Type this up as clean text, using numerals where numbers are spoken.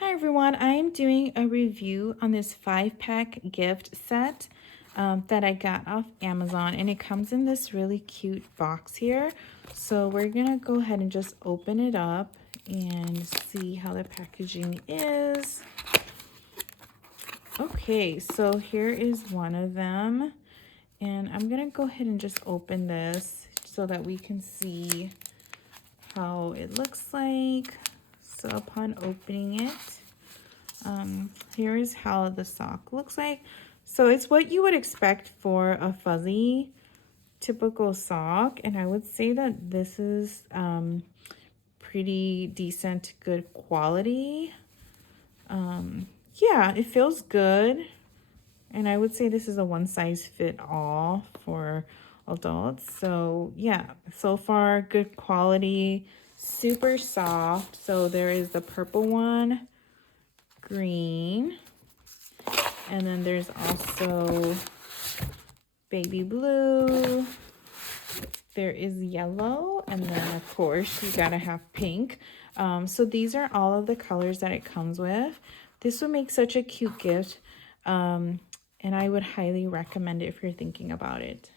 Hi everyone, I am doing a review on this 5-pack gift set that I got off Amazon, and it comes in this really cute box here. So we're gonna go ahead and just open it up and see how the packaging is. Okay, so here is one of them, and I'm gonna go ahead and just open this so that we can see how it looks like. So upon opening it, here is how the sock looks like. So it's what you would expect for a fuzzy typical sock, and I would say that this is pretty decent, good quality. Yeah, it feels good, and I would say this is a one size fit all for adults. So yeah, so far good quality, super soft. So there is the purple one, green, and then there's also baby blue, there is yellow, and then of course you gotta have pink. So these are all of the colors that it comes with. This would make such a cute gift, and I would highly recommend it if you're thinking about it.